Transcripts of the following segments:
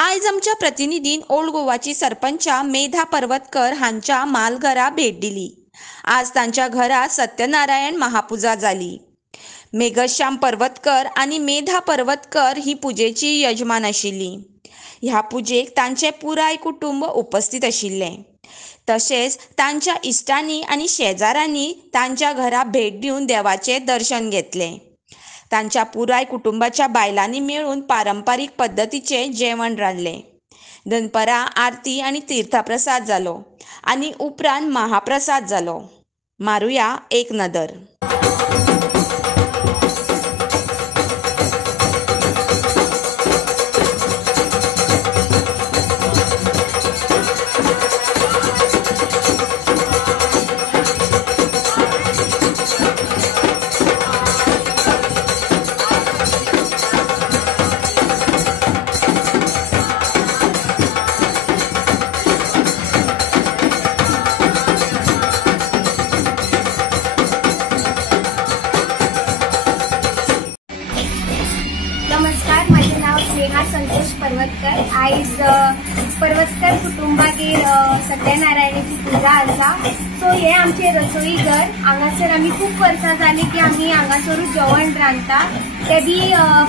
आज आमच्या प्रतिनिधीन ओल्ड गोवाची सरपंचा मेधा पर्वतकर हांच्या मालघरा भेट दिली। आज तांच्या घरात सत्यनारायण महापूजा जाली। मेघश्याम पर्वतकर आणि मेधा पर्वतकर ही पूजेची यजमान आशिल्ली। ह्या पूजेक तांचे पुराय कुटुंब उपस्थित आशिल्ले। तसेच तांच्या इष्टांनी आणि शेजाऱ्यांनी तांच्या घरा भेट दिवन देवाचे दर्शन घेतले। तांच्या पुराय कुटुंबाच्या बायलांनी मिळून पारंपारीक पद्धतीचे जेवण रांदले। दनपरा आरती आणि तीर्थप्रसाद जालो आणि उपरांत महाप्रसाद जालो। मारुया एक नदर। नमस्कार, माझे नाव स्नेहा संतोष पर्वतकर। आज पर्वतकर कुटुंबागेर सत्यनारायणाची पूजा आसा। सो हे आमचे रसोई घर। हांगासर आमी खूब वर्सां जाली की आमी हांगासरूच जेवण रांदता। ते बी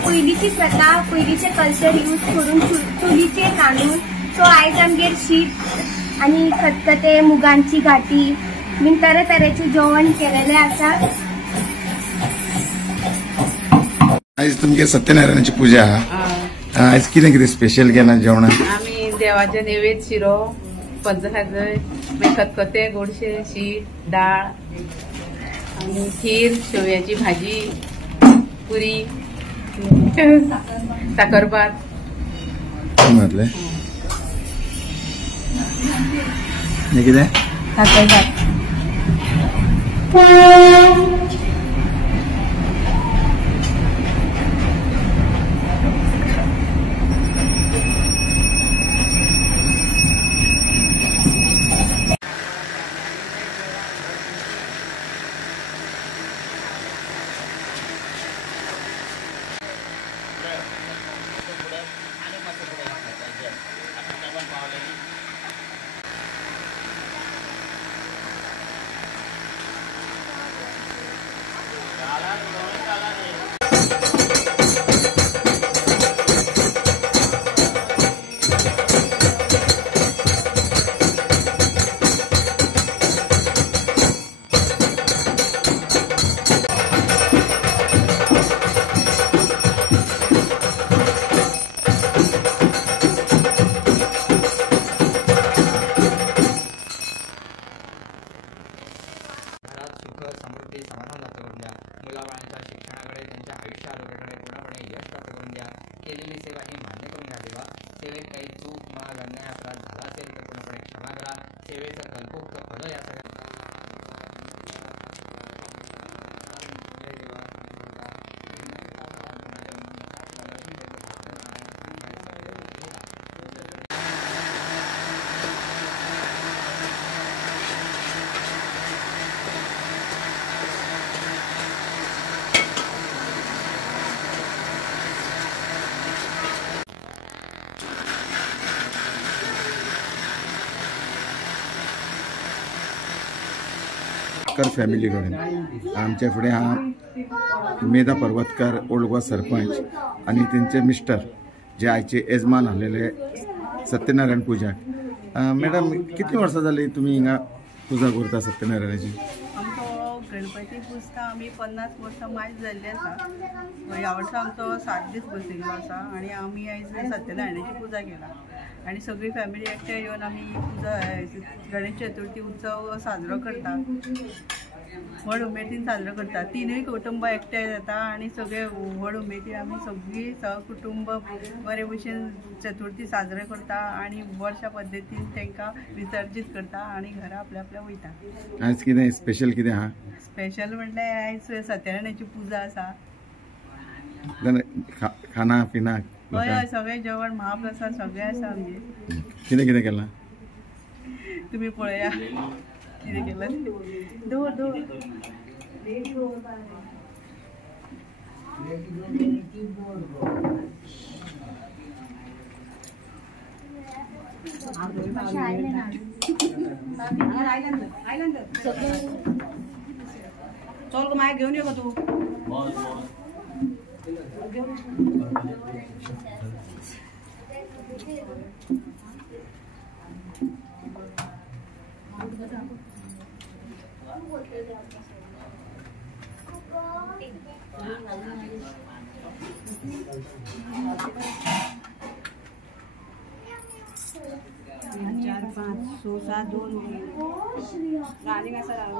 पयलींची प्रथा, पयलींचे कल्चर यूज करून चुलीचेर रांदून। सो आयज आमगेर शीत आनी खतखते, मुगांची घाटी बीन तरेतरेचे जेवण केलेले आसा। आज तुमगे सत्यनारायणाची पूजा आज कितें कितें स्पेशल केला जेवणाक? आमी देवाचे नैवेद्य शिरो, पंचखाद्य, खतखते, गोडशे, शीत, डाळ आणि खीर, शेवयाची भाजी, पुरी, साकरभात म्हटले हे कितें? साकरभात। समृद्धी समाधान प्राप्त करून द्या। मुलाबाळांच्या शिक्षणाकडे, त्यांच्या आयुष्य आरोग्याकडे पूर्णपणे यश प्राप्त करून द्या। केलेली सेवा ही मान्य करून घ्या देवा। सेवेत काही चूक, माग, अन्याय, अपराध झाला असेल तर पूर्णपणे क्षमा करा। सेवेचं कल्पोक्त फळ या सगळ्या फॅमिलीकडून आमच्या फुडें हा मेधा पर्वतकर ओल्ड गोवा सरपंच आणि त्यांचे मिस्टर जे आयचे यजमान आलेले सत्यनारायण पूजाक। मॅडम कितली वर्सां जाली तुम्ही हिंगा पूजा करता सत्यनारायणाची? आमचो गणपती पुजता आमी 50 वर्सां मायज जाल्ली आसा। ह्या वर्सा आमचो 7 दीस बसयल्लो आसा आणि आमी आयज सत्यनारायणाची पूजा केला आणि सगळी फॅमिली एकठांय येवन आमी पूजा गणेश चतुर्थी उत्सव साजरो करता। व्हड उमेदीन साजरो करता। तीनूय कुटुंब एकठांय जाता आणि सगळे व्हड उमेदीन आमी सगळी सहकुटुंब बरे भशेन चतुर्थी साजरो करता आणि वर्षा पद्दतीन तांकां विसर्जीत करता आणि घरा आपल्या आपल्या वयता। आज कितें स्पेशल कितें आहा? स्पेशल म्हटल्यार आयज सत्यनारायणाची पूजा आसा। खाना पिना हय सगळे जेवण महाप्रसाद सगळे आसा आमचे। कितें कितें केलां तुम्ही पळया कितें केलां। दवर दवर चल गो माय घेऊन ये का तू चार पाच सो सात दोन राणी कसं राहू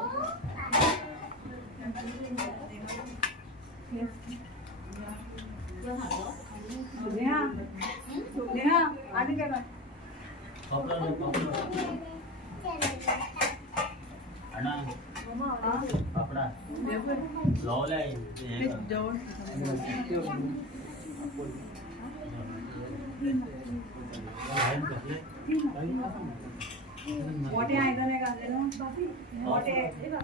आणि काय मोठे आहे का नाही घालले ना मोठे